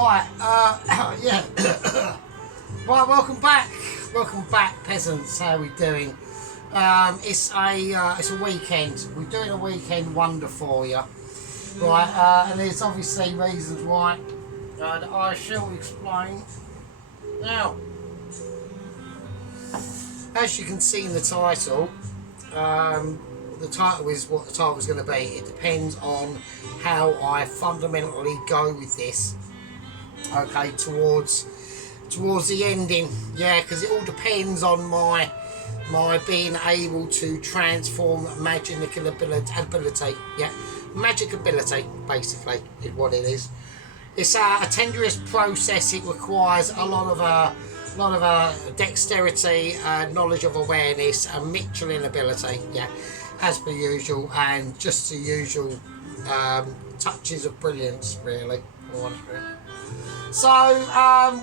Right, yeah. Right, welcome back, peasants. How are we doing? It's a weekend. We're doing a weekend wonder for you, right? And there's obviously reasons why that I shall explain. Now, as you can see in the title, the title is what the title is going to be. It depends on how I fundamentally go with this. Okay, towards the ending, yeah, because it all depends on my being able to transform magical ability, yeah, magic ability basically is what it is. It's a tenuous process. It requires a lot of dexterity, knowledge of awareness, and Michelin ability, yeah, as per usual, and just the usual touches of brilliance, really. So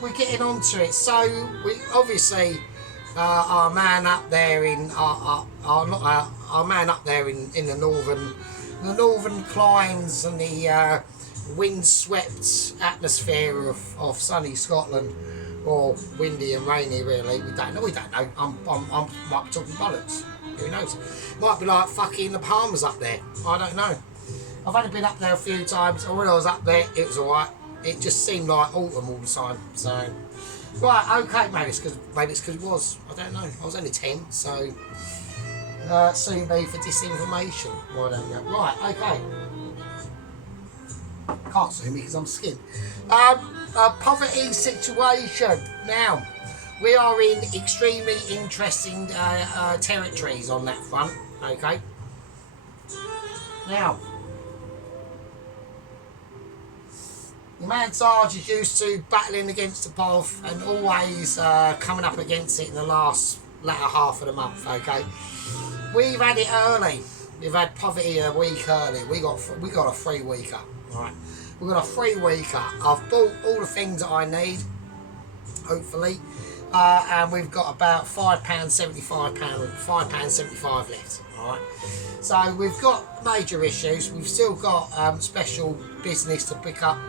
we're getting on to it. So we obviously our man up there in our man up there in the northern climes and the wind-swept atmosphere of sunny Scotland, or windy and rainy. Really, we don't know. I might be talking bollocks. Who knows? Might be like fucking the Palmers up there. I don't know. I've only been up there a few times, and when I was up there, it was alright. It just seemed like autumn all the time. So, right, okay, maybe it's because it was. I don't know. I was only 10, so sue me for disinformation. Why don't you? Right, okay. Can't sue me because I'm skint. Poverty situation. Now, we are in extremely interesting territories on that front. Okay. Now, the man Sarge is used to battling against the POV and always coming up against it in the latter half of the month, okay? We've had it early. We've had poverty a week early. We got a 3 weeker, alright? We've got a 3 weeker. I've bought all the things that I need, hopefully. And we've got about £5.75 left, alright? So we've got major issues. We've still got special business to pick up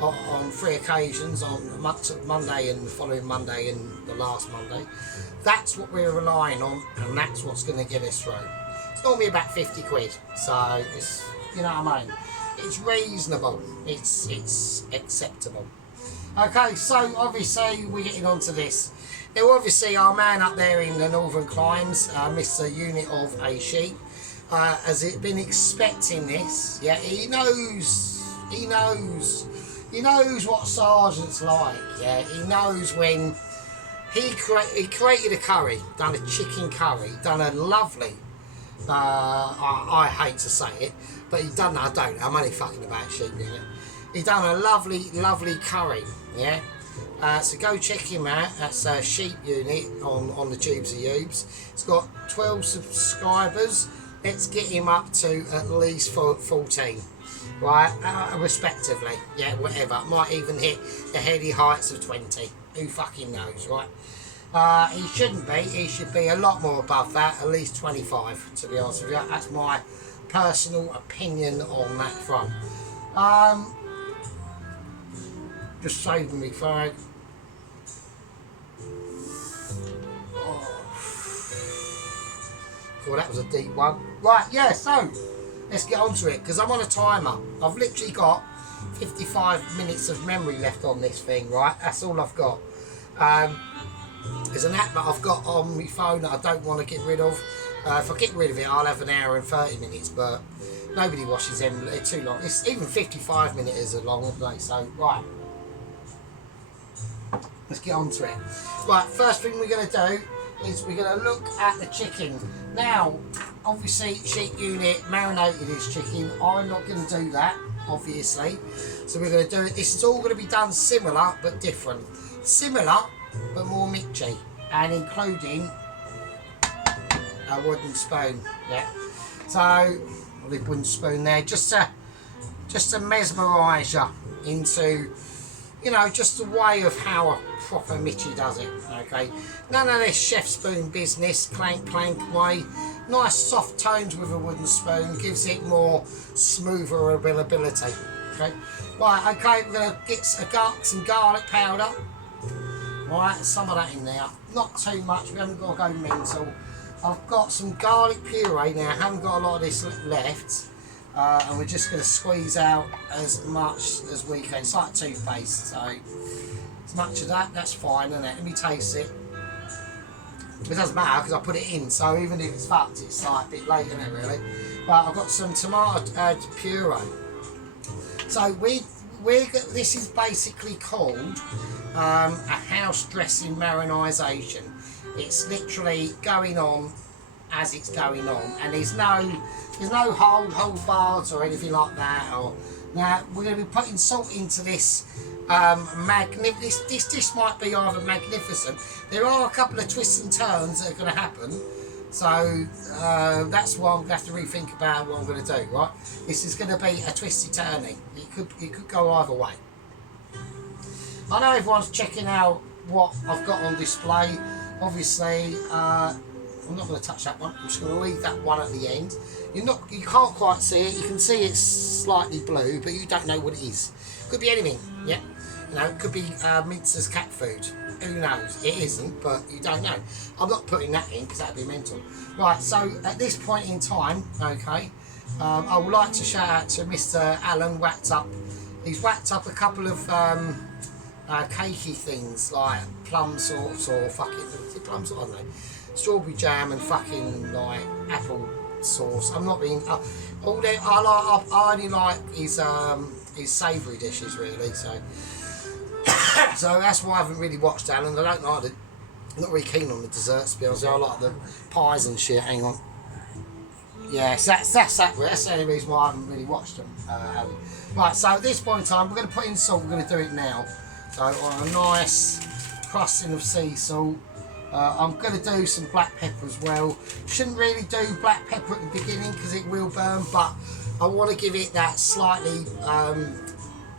on 3 occasions, on Monday and the following Monday and the last Monday. That's what we're relying on, and that's what's going to get us through. It's normally about 50 quid, so it's, you know what I mean, it's reasonable, it's acceptable. Okay, so obviously we're getting on to this. Now obviously our man up there in the northern climes, Mr. Unit of a Sheep, has it been expecting this? Yeah, he knows what Sergeant's like. Yeah, he knows when he created a curry, done a chicken curry, done a lovely. I hate to say it, but he done. I don't. I'm only fucking about sheep unit. He done a lovely curry. Yeah. So go check him out. That's a Sheep Unit on the Tubes of Ubes. It's got 12 subscribers. Let's get him up to at least 14. Right, respectively, yeah, whatever. Might even hit the heady heights of 20. Who fucking knows, right? He shouldn't be. He should be a lot more above that, at least 25, to be honest with you. That's my personal opinion on that front. Just saving me fag. Oh, that was a deep one. Right, yeah, so let's get on to it, because I'm on a timer. I've literally got 55 minutes of memory left on this thing, right? That's all I've got. There's an app that I've got on my phone that I don't want to get rid of. If I get rid of it, I'll have an hour and 30 minutes, but nobody watches them. They're too long. It's even 55 minutes are long, aren't they? So, right. Let's get on to it. Right, first thing we're going to do is we're going to look at the chicken. Now, obviously, Sheep Unit marinated his chicken. I'm not going to do that, obviously. So we're going to do it. This is all going to be done similar but different. Similar but more mitchy, and including a wooden spoon. Yeah. So a wooden spoon there, just to mesmerise you into, you know, just the way of how a proper Mitchy does it, okay? None of this chef spoon business, clank way. Nice soft tones with a wooden spoon, gives it more smoother ability. Okay. Right, okay, we're going to get some garlic powder. Right, some of that in there. Not too much, we haven't got to go mental. I've got some garlic puree now, I haven't got a lot of this left. And we're just going to squeeze out as much as we can. It's like toothpaste, so as much of that, that's fine, isn't it? Let me taste it. It doesn't matter because I put it in, so even if it's fucked, it's like a bit late, isn't it, really? But I've got some tomato puree. So this is basically called a house dressing marinisation. It's literally going on as it's going on, and there's no hold bars or anything like that. Or now we're going to be putting salt into this. This dish might be either magnificent. There are a couple of twists and turns that are going to happen, so that's why I'm going to have to rethink about what I'm going to do. Right, this is going to be a twisty turning. It could go either way. I know everyone's checking out what I've got on display. Obviously, I'm not going to touch that one. I'm just going to leave that one at the end. You can't quite see it. You can see it's slightly blue, but you don't know what it is. Could be anything. Yeah. You know, it could be Mintz's cat food. Who knows? It isn't, but you don't know. I'm not putting that in because that'd be mental. Right, so at this point in time, okay, I would like to shout out to Mr. Alan Whacked Up. He's whacked up a couple of cakey things like plum sauce or fucking, is it plum sauce? I don't know. Strawberry jam and fucking like apple sauce. I'm not being I only like his savoury dishes really. So so that's why I haven't really watched Alan. I don't like I'm not really keen on the desserts, to be honest. I like the pies and shit. Hang on. Yes, that's the only reason why I haven't really watched them. Right, so at this point in time, we're going to put in salt. We're going to do it now. So on a nice crusting of sea salt. I'm going to do some black pepper as well. Shouldn't really do black pepper at the beginning because it will burn, but I want to give it that slightly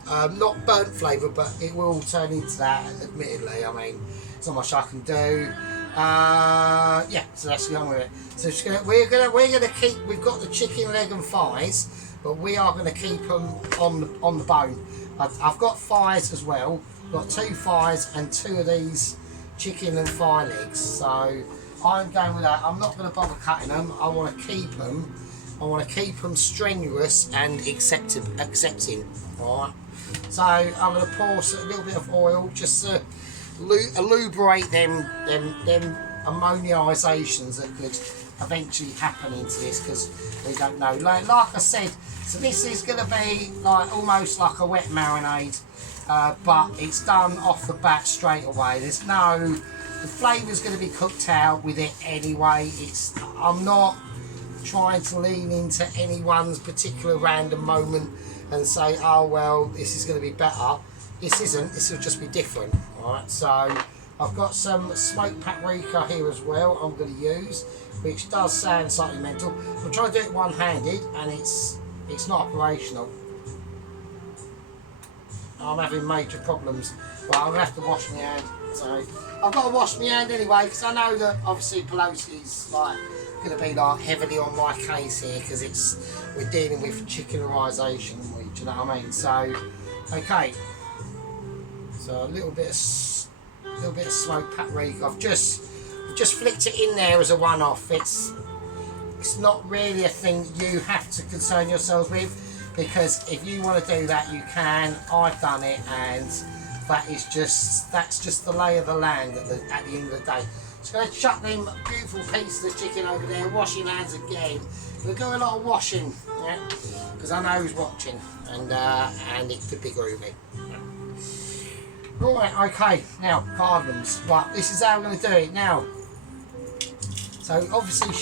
not burnt flavour, but it will turn into that. Admittedly, I mean, there's not much I can do. Yeah, so let's go on with it. So we're gonna keep. We've got the chicken leg and thighs, but we are going to keep them on the bone. I've got thighs as well. I've got 2 thighs and 2 of these chicken and thigh legs. So I'm going with that. I'm not going to bother cutting them. I want to keep them. I want to keep them strenuous and accepting. All right. So I'm going to pour a little bit of oil just to lubricate them ammoniations that could eventually happen into this, because we don't know. Like I said, so this is going to be like almost like a wet marinade, but it's done off the bat straight away. The flavour's going to be cooked out with it anyway. I'm not trying to lean into anyone's particular random moment and say, oh well, this is going to be better. This isn't. This will just be different. All right. So I've got some smoked paprika here as well. I'm going to use, which does sound slightly mental. I'm trying to do it one-handed, and it's not operational. I'm having major problems. Well, I'm going to have to wash my hand. So I've got to wash my hand anyway, because I know that obviously Pelosi's like going to be like heavily on my case here, because we're dealing with chickenisation, do you know what I mean? So okay, so a little bit of smoked paprika. I've just flicked it in there as a one-off. It's not really a thing you have to concern yourselves with, because if you want to do that, you can. I've done it, and that's just the lay of the land at the end of the day. Just going to chuck them beautiful pieces of chicken over there, washing hands again. We'll do a lot of washing, yeah, because I know who's watching, and it could be groovy. Right, okay, now cardamoms. Right, this is how I'm going to do it now. So obviously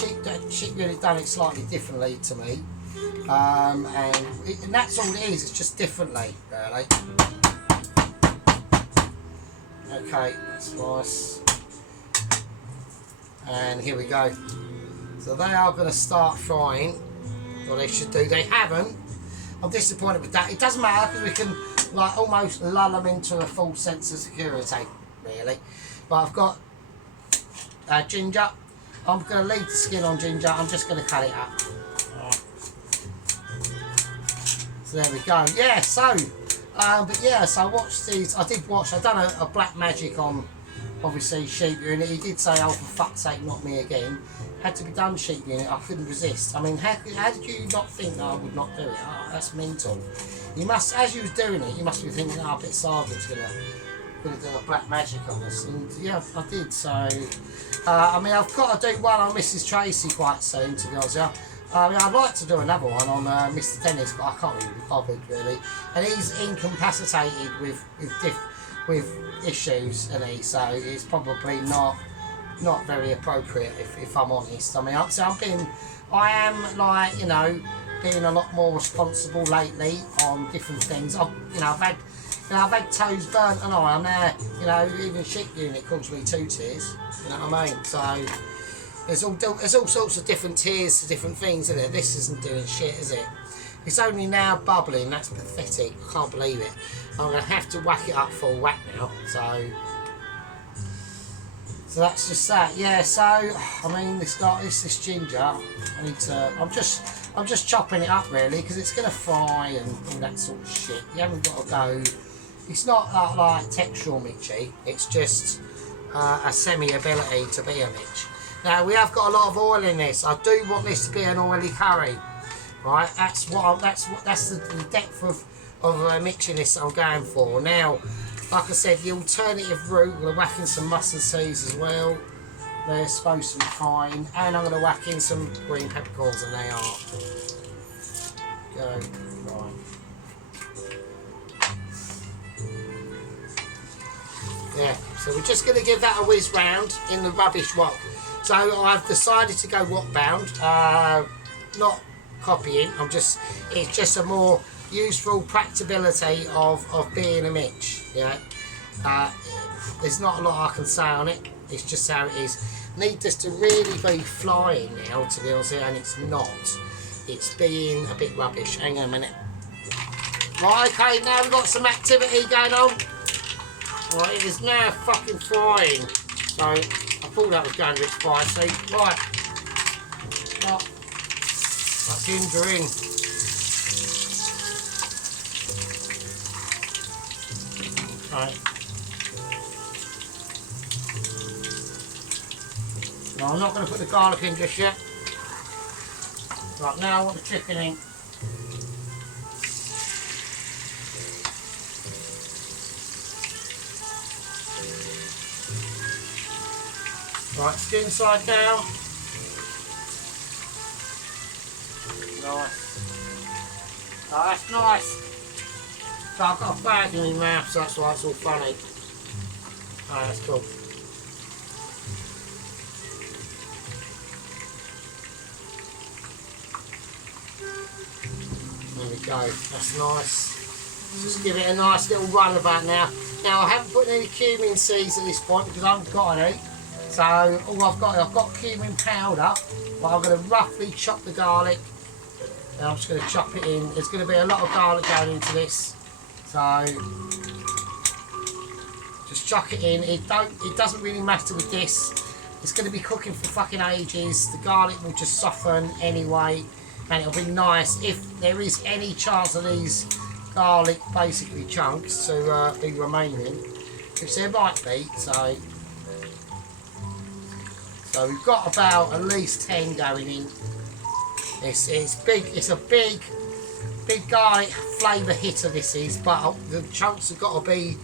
Sheep Unit done it slightly differently to me, and that's all it is. It's just differently, really. Okay, that's nice. And here we go. So they are going to start frying. Well, they should do. They haven't. I'm disappointed with that. It doesn't matter, because we can like almost lull them into a full sense of security, really. But I've got ginger. I'm going to leave the skin on ginger. I'm just going to cut it up. So there we go. Yeah, so, but yeah, so I watched these. I done a black magic on, obviously, sheep unit. He did say, oh, for fuck's sake, not me again. Had to be done, sheep unit. I couldn't resist. I mean, how did you not think that I would not do it? Oh, that's mental. You must, as you was doing it, you must be thinking, oh, I bet Sergeant's gonna do a black magic on us. And yeah, I did. So, I mean, I've got to do one on Mrs. Tracy quite soon, to be honest with you. I mean, I'd like to do another one on Mr. Dennis, but I can't really be bothered, really. And he's incapacitated with issues, and so it's probably not very appropriate, if I'm honest. I mean, I am like, you know, being a lot more responsible lately on different things. I've had toes burnt and I'm now, you know, even sheep unit calls me two tears. You know what I mean? So there's all sorts of different tiers to different things, isn't it? This isn't doing shit, is it? It's only now bubbling. That's pathetic. I can't believe it. I'm gonna have to whack it up full whack now. So that's just that. Yeah. So I mean, this ginger. I'm just chopping it up really because it's gonna fry and all that sort of shit. You haven't got to go. It's not like textural Mitchy. It's just a semi-ability to be a Mitch. Now we have got a lot of oil in this. I do want this to be an oily curry, right? That's the depth of mixiness I'm going for. Now, like I said, the alternative route, we're whacking some mustard seeds as well. They're supposed to be fine, and I'm going to whack in some green peppercorns, and they are. Go right. Yeah, so we're just going to give that a whiz round in the rubbish wok. So I've decided to go wok bound, not copying. It's just a more useful practicability of being a Mitch. Yeah, there's not a lot I can say on it. It's just how it is. Need this to really be flying now, to be honest, and it's not. It's being a bit rubbish. Hang on a minute. Right, okay, now we've got some activity going on. Right, it is now fucking frying. So I thought that was going a bit spicy. Right, that ginger in. Right. No, I'm not going to put the garlic in just yet. Right, now I want the chicken in. Right, skin side down. Nice. Oh, that's nice. So I've got a bag in my mouth, so that's why it's all funny. Oh, that's cool. There we go, that's nice. Just give it a nice little run about now. Now I haven't put any cumin seeds at this point because I haven't got any. So all I've got cumin powder, but I'm going to roughly chop the garlic. And I'm just going to chop it in. There's going to be a lot of garlic going into this. So just chuck it in. It doesn't really matter with this. It's going to be cooking for fucking ages. The garlic will just soften anyway. And it'll be nice if there is any chance of these garlic basically chunks to be remaining, which there might be. So we've got about at least 10 going in. It's big. It's a big guy flavour hitter. This is, but the chunks have got to be,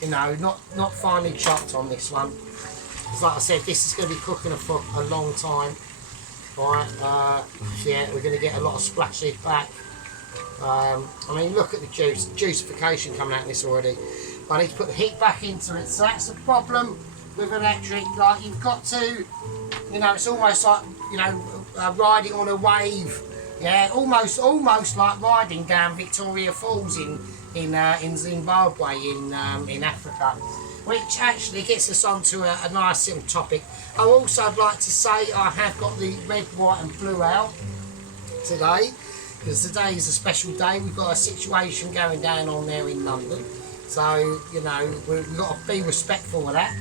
you know, not finely chopped on this one. Because like I said, this is going to be cooking for a long time. Right, yeah, we're going to get a lot of splashes back. I mean, look at the juicification coming out of this already. I need to put the heat back into it, so that's the problem with electric. Like, you've got to, you know, it's almost like, you know, riding on a wave. Yeah, almost like riding down Victoria Falls in Zimbabwe in Africa. Which actually gets us onto a nice little topic. Also, I'd like to say I have got the red, white and blue out today, because today is a special day. We've got a situation going down on there in London, so you know we've got to be respectful of that.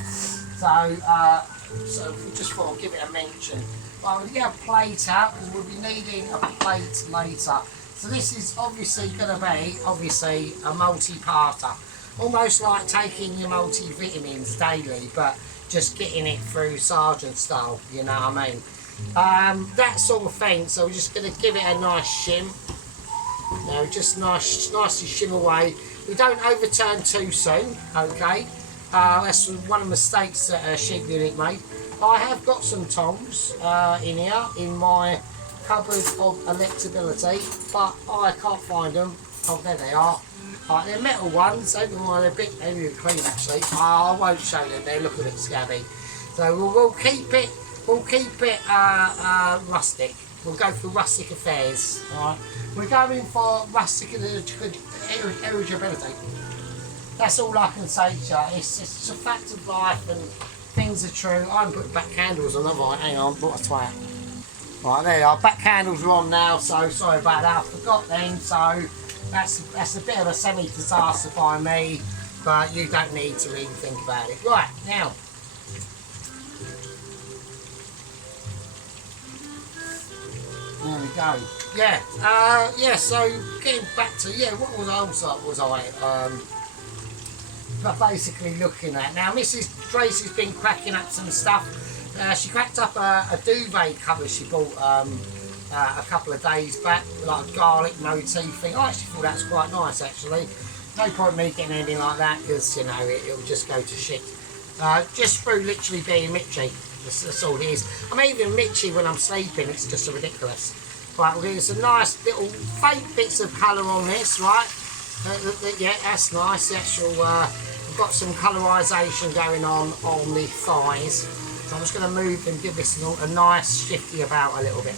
So just thought I'd give it a mention. Well, I'm going to get a plate out because we'll be needing a plate later. So this is obviously going to be a multi-parter, almost like taking your multivitamins daily, but just getting it through sergeant style. You know what I mean? That sort of thing. So we're just going to give it a nice shim. You know, just nicely shim away. We don't overturn too soon. Okay. That's one of the mistakes that Sheep Unit made. I have got some tongs in here in my cupboard of electability, but I can't find them. Oh, there they are. They're metal ones. They're a bit clean actually. I won't show them. They look a bit scabby. So we'll keep it. We'll keep it rustic. We'll go for rustic affairs. All right. We're going for rustic eligibility. That's all I can say to you. It's a fact of life and things are true. I haven't put back candles on, have I? Hang on, what a twat. Right, there you are. Back candles are on now, so sorry about that. I forgot then, so that's a bit of a semi-disaster by me, but you don't need to even think about it. Right, now. There we go. Yeah, so getting back to, what was I but basically looking at. Now Mrs. Tracy's been cracking up some stuff. She cracked up a duvet cover she bought a couple of days back, like a garlic motif thing. I actually thought that was quite nice actually. No point me getting anything like that because, you know, it'll just go to shit. Just through literally being Mitchy. That's all it is. I'm even Mitchy when I'm sleeping, it's just ridiculous. Right, well, there's some nice little faint bits of colour on this, right? Yeah, that's nice. The actual, we've got some colorisation going on the thighs. So I'm just going to move and give this a nice shifty about a little bit.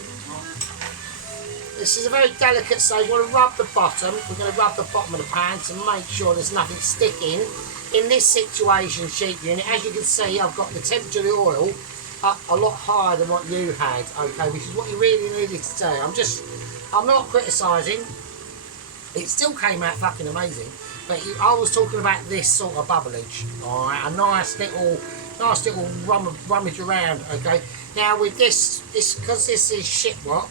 This is a very delicate stage. We're going to rub the bottom. We're going to rub the bottom of the pan to make sure there's nothing sticking. In this situation, Sheep Unit, as you can see, I've got the temperature of the oil up a lot higher than what you had, okay, which is what you really needed to do. I'm not criticising. It still came out fucking amazing, but I was talking about this sort of bubblage, all right, a nice little rummage around, okay. Now with this because this is shiprock,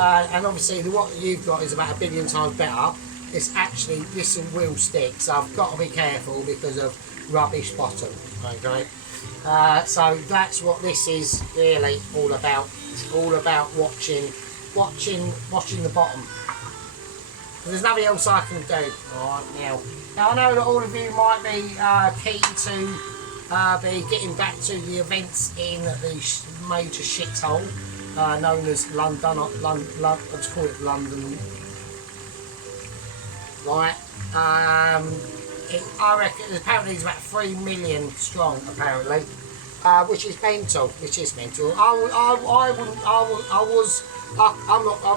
and obviously the what you've got is about 1 billion times better. It's actually, this will stick, so I've got to be careful because of rubbish bottom, okay. So that's what this is really all about. It's all about watching the bottom. There's nothing else I can do. Alright, now I know that all of you might be keen to be getting back to the events in the major shithole known as London. Let's call it London. Right. I reckon apparently it's about 3 million strong apparently, which is mental. I'm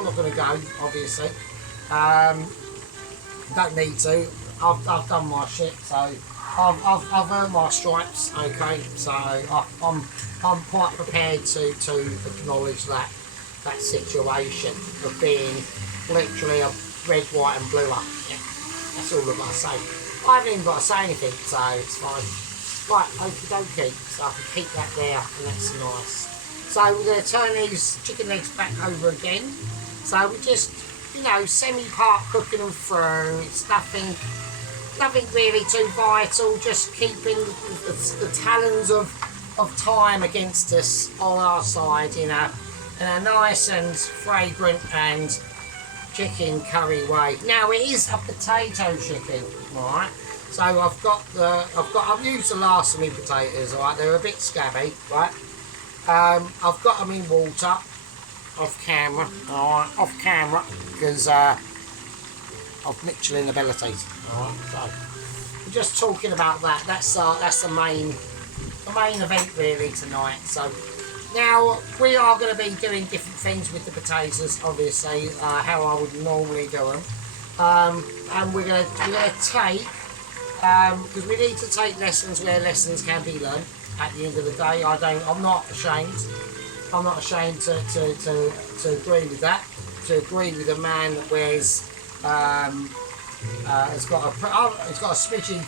not going to go, obviously. Don't need to. I've done my shit, so I've earned my stripes. Okay, so I'm quite prepared to acknowledge that situation of being literally a red, white, and blue. Yeah, that's all I've got to say. I haven't even got to say anything, so it's fine. Right, okie dokie. So I can keep that there, and that's nice. So we're going to turn these chicken legs back over again. So we just, you know, semi-part cooking them through. It's nothing really too vital. Just keeping the talons of time against us on our side in a nice and fragrant and chicken curry way. Now it is a potato chicken, right? So I've used the last of my potatoes, alright, they're a bit scabby, right? I've got them in water, off camera, alright, off camera, because of Michelin abilities, alright, so we're just talking about that. That's the main event really tonight. So now we are going to be doing different things with the potatoes, obviously, how I would normally do them, and we're going to take, because we need to take lessons where lessons can be learned. At the end of the day, I'm not ashamed. I'm not ashamed to agree with that. To agree with a man that wears has got a smidgy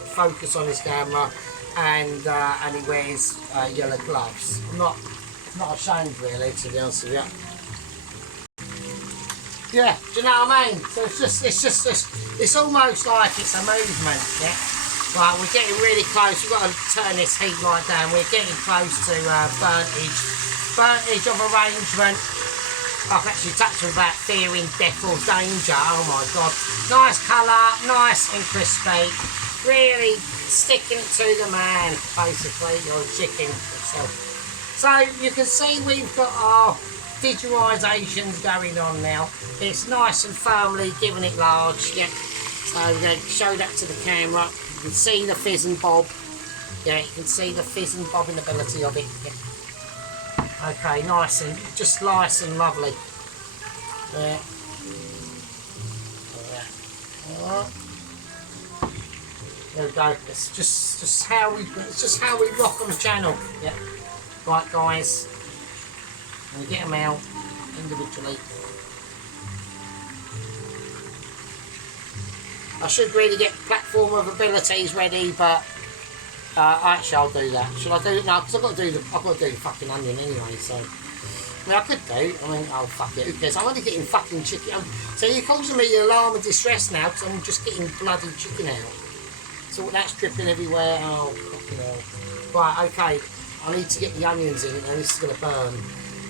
focus on his camera, and he wears yellow gloves. I'm not ashamed really, to be honest with you. Yeah, do you know what I mean? So it's almost like it's a movement, yeah? Right, we're getting really close. We've got to turn this heat light down. We're getting close to burnt-age. Burnt-age of arrangement. I've actually touched on about fearing death or danger. Oh my God. Nice colour, nice and crispy. Really sticking it to the man, basically, or chicken itself. So you can see we've got our digitalisations going on now. It's nice and firmly giving it large, yeah. So we're going to show that to the camera. You can see the fizz and bob. Yeah, you can see the fizz and bobbing ability of it. Yeah. Okay, nice and just nice and lovely. Yeah. Alright. There we go. It's just how we rock on the channel. Yeah. Right, guys. And we get them out individually. I should really get platform of abilities ready, but actually I'll do that. Should I do it now? Because I've got to do the fucking onion anyway. So I mean, I could do. I mean, oh fuck it. Who cares? I'm only getting fucking chicken. So you're causing me an alarm of distress now because I'm just getting bloody chicken out. So that's dripping everywhere. Oh fucking hell. Right, okay. I need to get the onions in, and this is going to burn.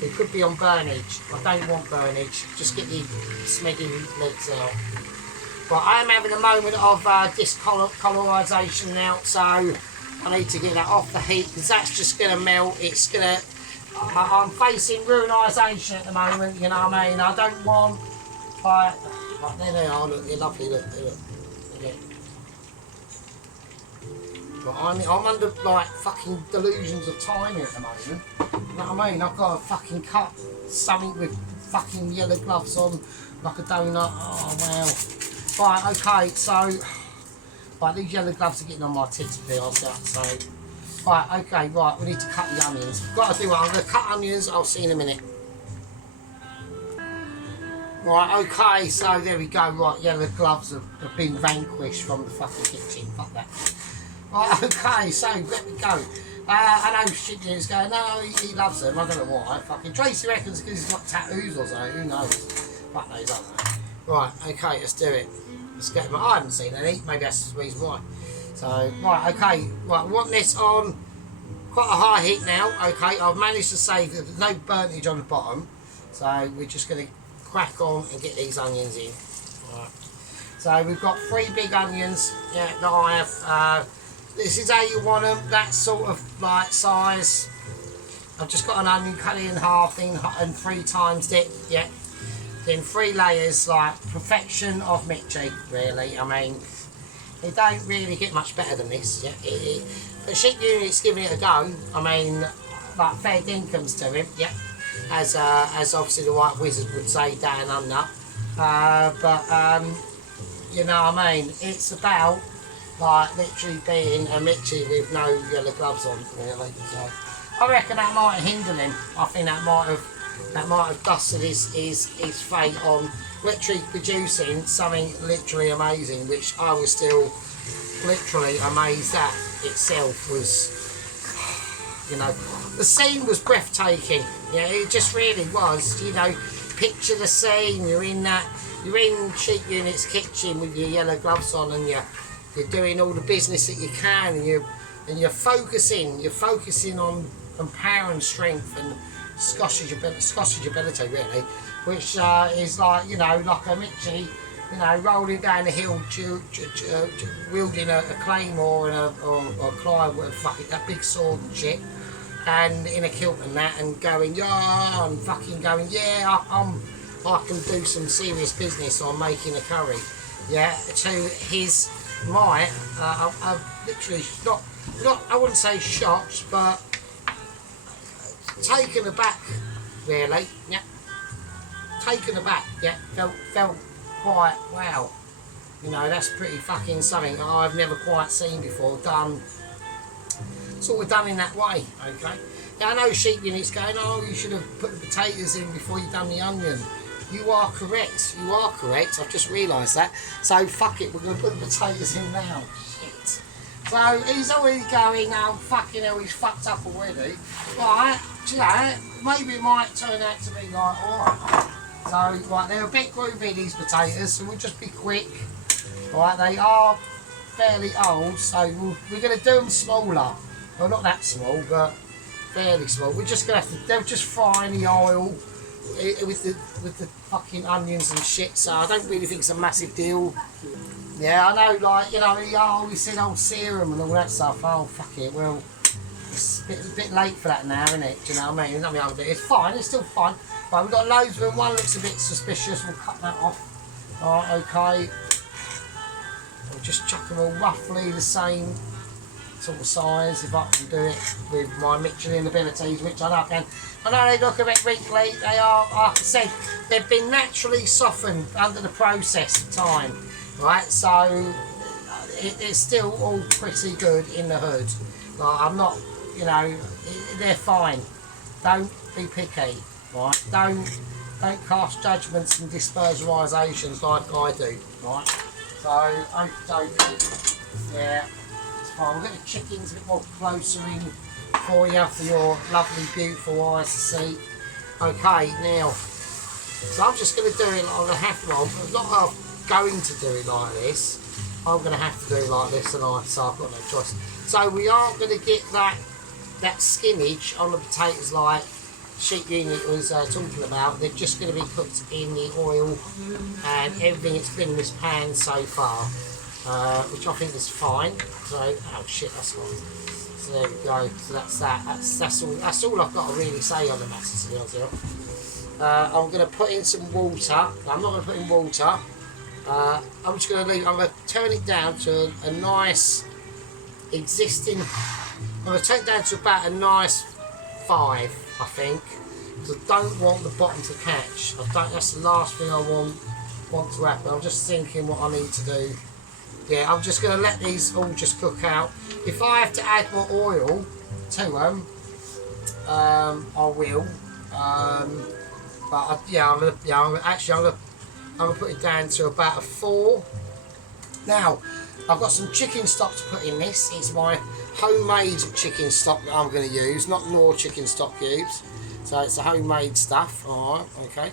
It could be on burnage. I don't want burnage. Just get the smeggy legs out. But I am having a moment of discolorisation now, so I need to get that off the heat because that's just going to melt. It's going to. I'm facing ruinisation at the moment. You know what I mean? I don't want. Like there they are. Look, they're lovely. Look. Okay. But I'm under like fucking delusions of timing at the moment. You know what I mean? I've got to fucking cut something with fucking yellow gloves on like a donut. Oh wow. Right, okay, so right, these yellow gloves are getting on my tits a bit, so right, okay, right, we need to cut the onions. We've got to do what I'm going to cut onions, I'll see you in a minute. Right, okay, so there we go, right, yellow gloves have been vanquished from the fucking kitchen, fuck that. Right, okay, so there we go. I know shit is going, no, he loves them, I don't know why. Fucking Tracy reckons because he's got tattoos or something, who knows? Fuck knows, I don't know. Right, okay, let's do it. Let's get them. I haven't seen any, maybe that's the reason why. So, right, okay, right, we want this on quite a high heat now, okay. I've managed to save, there's no burnage on the bottom, so we're just going to crack on and get these onions in. Right. So we've got 3 big onions, yeah, that I have. This is how you want them, that sort of like size. I've just got an onion cut in half and 3 times it, yeah. Then 3 layers, like perfection of Mitchie, really. I mean, it don't really get much better than this. Yeah, the sheep unit's giving it a go. I mean, like fair incomes to him. Yeah, as obviously the White Wizard would say down under. You know what I mean? It's about like literally being a Mitchie with no yellow gloves on, really. So I reckon that might hinder him. I think that might have dusted his fate on literally producing something literally amazing, which I was still literally amazed at itself. Was, you know, the scene was breathtaking. Yeah, it just really was. You know, picture the scene. You're in Sheep Unit's kitchen with your yellow gloves on, and you're doing all the business that you can, and you're focusing on power and strength and Scottish ability, really, which is like, you know, like a Mitchie, you know, rolling down the hill, wielding a claymore and or Clive, fuck it, that big sword and shit, and in a kilt and that, and going, yeah, and fucking going, yeah, I can do some serious business on making a curry, yeah, to his might. I've literally not, I wouldn't say shocked, but taken aback, really. Yeah, taken aback. Yeah, felt quite, wow. You know, that's pretty fucking something that I've never quite seen before done, sort of done in that way. Okay. Now I know Sheep Unit's going, oh, you should have put the potatoes in before you done the onion. You are correct. You are correct. I've just realised that. So fuck it. We're going to put the potatoes in now. Shit. So he's already going, oh fucking hell, he's fucked up already. Right, you know, maybe it might turn out to be like, alright. So, right, they're a bit groovy, these potatoes, so we'll just be quick. Right, they are fairly old, so we're going to do them smaller. Well, not that small, but fairly small. We're just going to have to, they'll just fry in the oil with the fucking onions and shit, so I don't really think it's a massive deal. Yeah, I know, like, you know, oh, we said old serum and all that stuff. Oh, fuck it, well, it's a bit late for that now, isn't it? Do you know what I mean? It's fine, it's still fine. Right, we've got loads of them. One looks a bit suspicious, we'll cut that off. Alright, okay. We'll just chuck them all roughly the same sort of size, if I can do it with my Michelin abilities, which I know I can. I know they look a bit wrinkly, they are, like I said, they've been naturally softened under the process of time, right? So it's still all pretty good in the hood. Like, I'm not, you know, they're fine. Don't be picky, right? Don't cast judgments and dispersorisations like I do, right? So, okay, yeah. We'll get the chickens a bit more closer in for you for your lovely, beautiful eyes to see. Okay, now, so I'm just going to do it like I'm going to have to. I'm not going to do it like this. I'm going to have to do it like this, and so I've got no choice. So we are going to get that skimmage on the potatoes, like Sheep Unit was talking about. They're just going to be cooked in the oil and everything that's been in this pan so far. Which I think is fine. So, oh shit, that's fine. So there we go. So that's that. That's all I've got to really say on the matter, to be honest. I'm going to put in some water. I'm not going to put in water. I'm just going to leave. I'm going to turn it down to a nice existing. I'm going to take it down to about a nice 5, I think. Because I don't want the bottom to catch. That's the last thing I want to happen. I'm just thinking what I need to do. Yeah, I'm just going to let these all just cook out. If I have to add more oil to them, I will. But I'm going to put it down to about a 4. Now, I've got some chicken stock to put in this. It's my homemade chicken stock that I'm going to use, not Knorr chicken stock cubes. So it's the homemade stuff. All right, okay.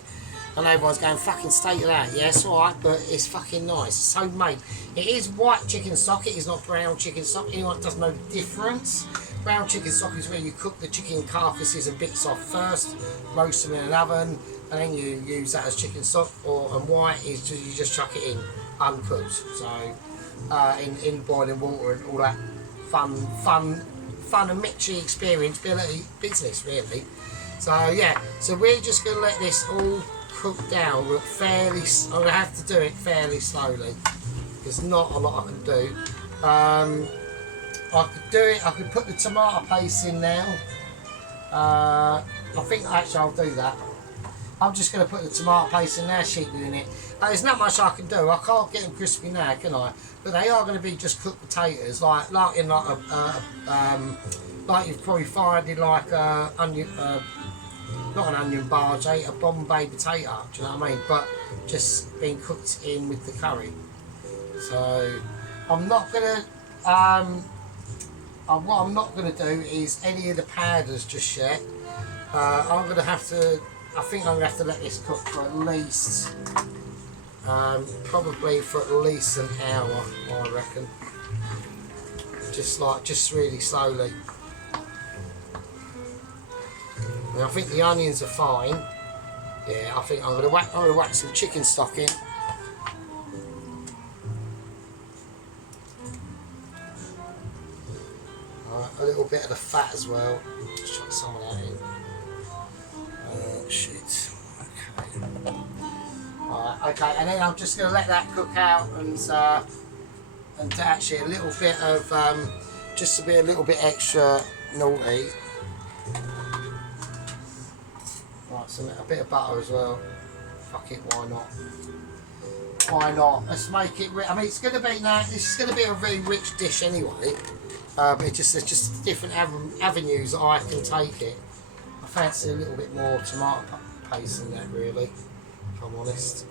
And everyone's going, fucking state of that. Yeah, it's alright, but it's fucking nice. It's homemade. It is white chicken stock, it is not brown chicken stock. Anyone that doesn't know the difference. Brown chicken stock is where you cook the chicken carcasses and bits off first, roast them in an oven, and then you use that as chicken stock. And white is just, you just chuck it in, uncooked. So, in boiling water and all that fun and Mitchy experience business, really. So, yeah, so we're just going to let this all cook down fairly. I'm going to have to do it fairly slowly. There's not a lot I can do. I could do it. I could put the tomato paste in now. I think actually I'll do that. I'm just going to put the tomato paste in there, Sheep Unit. There's not much I can do. I can't get them crispy now, can I? But they are going to be just cooked potatoes, like in like you've probably find in like onion. Not an onion barge, a Bombay potato, do you know what I mean? But just being cooked in with the curry. So I'm not gonna what I'm not gonna do is any of the powders just yet. I'm gonna have to. I think I'm gonna have to let this cook for at least probably for at least an hour, I reckon. Just really slowly. I think the onions are fine. Yeah, I think I'm gonna whack some chicken stock in. Alright, a little bit of the fat as well. Just chuck some of that in. Shit. Okay. Alright, okay, and then I'm just gonna let that cook out and actually a little bit of just to be a little bit extra naughty. A bit of butter as well. Fuck it, why not? Why not? Let's make it. I mean, it's going to be now. This is going to be a very rich dish anyway. But there's just different avenues that I can take it. I fancy a little bit more tomato paste than that, really, if I'm honest.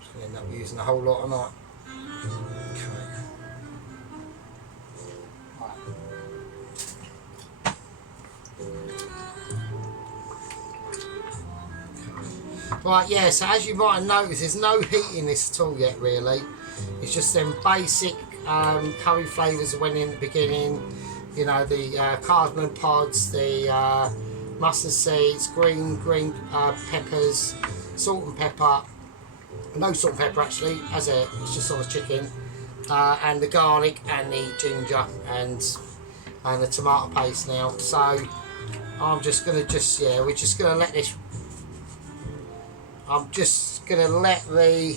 Just going to end up using a whole lot of that. Okay. Right, yeah, so as you might have noticed, there's no heat in this at all yet, really. It's just them basic curry flavours that went in at the beginning. You know, the cardamom pods, the mustard seeds, green peppers, salt and pepper. No salt and pepper actually, it's just on the chicken. And the garlic and the ginger and the tomato paste now. So I'm just gonna we're just gonna let this. I'm just gonna let the.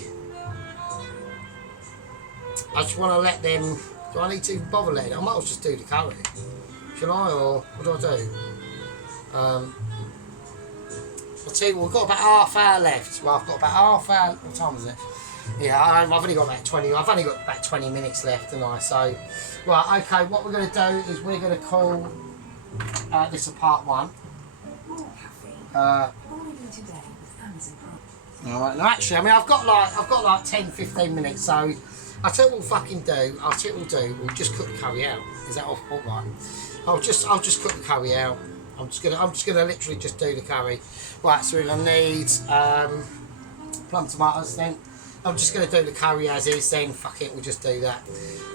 I just want to let them. Do I need to bother letting it? I might as well just do the curry. Shall I, or what do I do? I'll tell you what, we've got about half hour left. Well, I've got about half hour. What time is it? Yeah, I've only got about 20. I've only got about 20 minutes left, and so. Right, okay. What we're going to do is we're going to call this a part one. Alright, now actually, I mean, I've got like 10-15 minutes, so I'll tell you what we'll fucking do. I'll tell you what we'll do. We'll just cook the curry out. Is that all right? I'll just cook the curry out. I'm just gonna literally just do the curry. Right, so we're gonna need plum tomatoes then. I'm just gonna do the curry as is then. Fuck it, we'll just do that.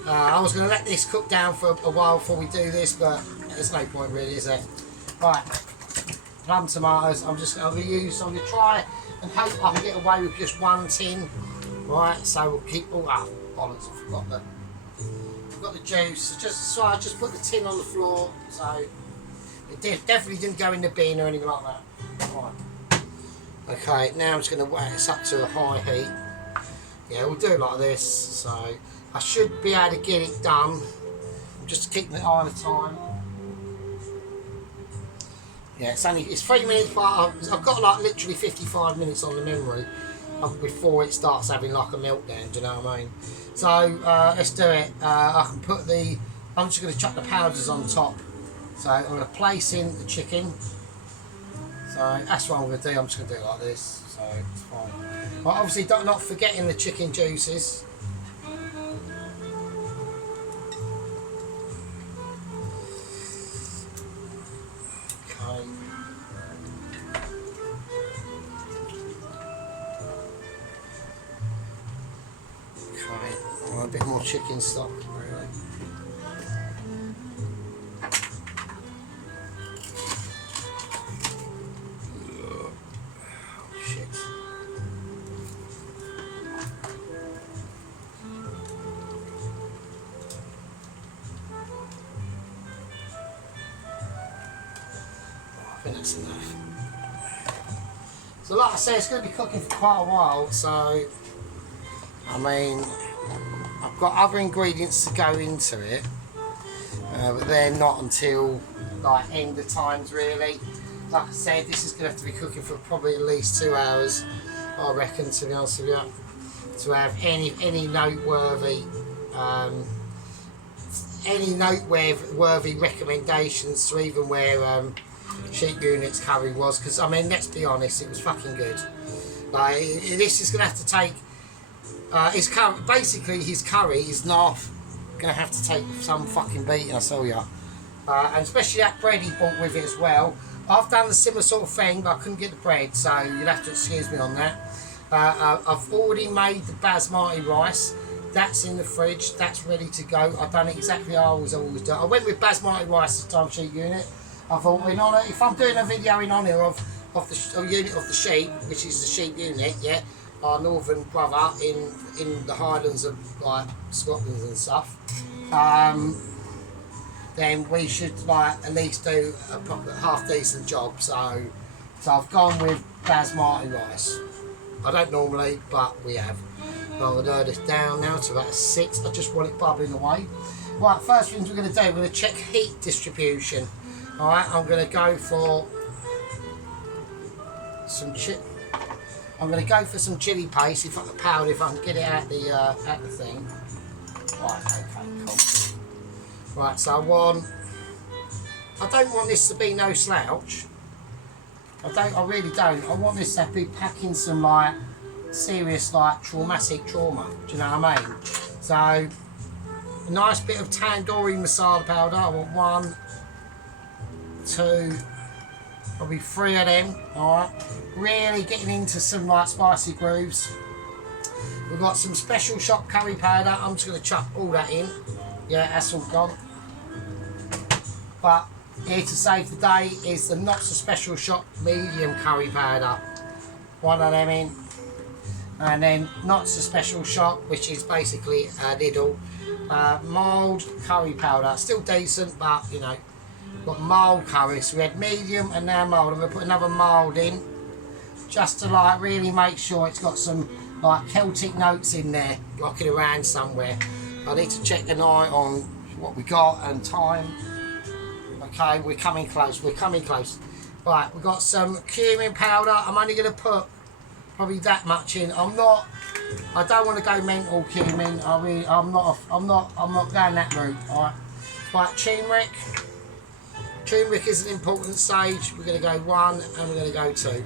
I was gonna let this cook down for a while before we do this, but there's no point really, is there? Right, plum tomatoes. I'm gonna try and hope I can get away with just one tin. Right, so we'll keep all up. Bollocks, I forgot the juice. So I just put the tin on the floor, so it definitely didn't go in the bin or anything like that. Right. Okay, now I'm just going to wait this up to a high heat. Yeah, we'll do it like this. So I should be able to get it done. I'm just keeping it eye on the time. Yeah, it's 3 minutes, but I've got like literally 55 minutes on the memory before it starts having like a meltdown. Do you know what I mean? So let's do it. I'm just going to chuck the powders on top. So I'm going to place in the chicken. So that's what I'm going to do. I'm just going to do it like this. So it's fine. But obviously, not forgetting the chicken juices. Okay. Okay. I want a bit more chicken stock, really. I think that's enough. So like I said, it's going to be cooking for quite a while, so I mean, I've got other ingredients to go into it, but they're not until like end of times really. Like I said, this is going to have to be cooking for probably at least 2 hours, I reckon, to be honest with you, to have any noteworthy recommendations to even where Sheep Unit's curry was, because I mean, let's be honest, it was fucking good. Like, this is going to have to take his curry. Basically, his curry is not going to have to take some fucking beating, I tell ya. And especially that bread he bought with it as well. I've done the similar sort of thing, but I couldn't get the bread, so you'll have to excuse me on that. I've already made the basmati rice. That's in the fridge. That's ready to go. I've done it exactly how I always do. I went with basmati rice this time, Sheep Unit. I thought, if I'm doing a video in honour of the unit of the sheep, which is the Sheep Unit, yeah, our northern brother in the Highlands of like Scotland and stuff, then we should like at least do a proper half decent job. So I've gone with basmati rice. I don't normally, but we have. I'm going to lower this down now to about 6. I just want it bubbling away. Right, first things we're going to do, we're going to check heat distribution. Alright, I'm going to go for some I'm going to go for some chili paste, if I can powder, if I can get it out the thing. Right, okay, cool. Right, so I don't want this to be no slouch. I really don't. I want this to be packing some like serious like traumatic trauma. Do you know what I mean? So a nice bit of tandoori masala powder. I want 1, 2. Probably 3 of them. Alright. Really getting into some like spicy grooves. We've got some special shop curry powder. I'm just going to chuck all that in. Yeah, that's all gone. But here to save the day is the not so special shop medium curry powder. One of them in. And then not so special shop, which is basically a Lidl. Mild curry powder. Still decent, but you know, got mild curry. So we had medium and now mild. I'm going to put another mild in. Just to like really make sure it's got some like Celtic notes in there, rocking around somewhere. I need to check an eye on what we got and time. Okay, we're coming close, Right, we've got some cumin powder. I'm only going to put probably that much in. I don't want to go mental cumin. I'm not going that route. Alright. Right, turmeric. Turmeric is an important stage. We're going to go 1 and we're going to go 2.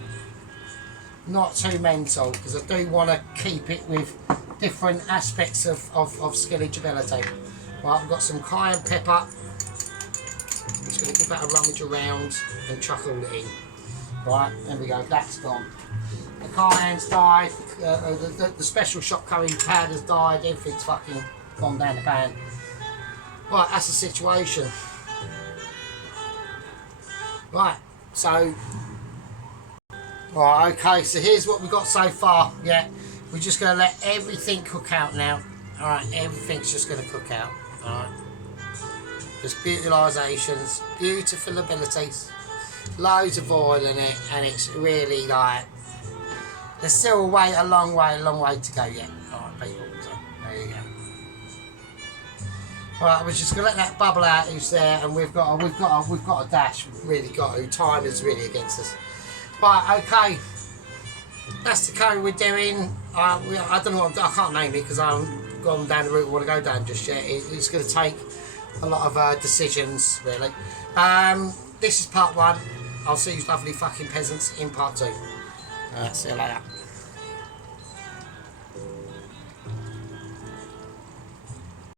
Not too mental, because I do want to keep it with different aspects of skillage ability. Right, we've got some cayenne pepper. I'm just going to give that a rummage around and chuck all it in. Right, there we go, that's gone. The cayenne's died, the special shop curry powder's died, everything's fucking gone down the pan. Right, that's the situation. Right, so... Right, okay, so here's what we've got so far, yeah. We're just going to let everything cook out now. Alright, everything's just going to cook out. Alright. There's beautilisations, beautiful abilities, loads of oil in it, and it's really like, there's still a long way to go yet. Alright, people, so there you go. Alright, we're just going to let that bubble out who's there, and we've got a dash, we've really got to. Time is really against us. Right, okay, that's the curry we're doing. I don't know, I can't name it because I haven't gone down the route I want to go down just yet. It's going to take a lot of decisions, really. This is part 1. I'll see you lovely fucking peasants in part 2. See you later.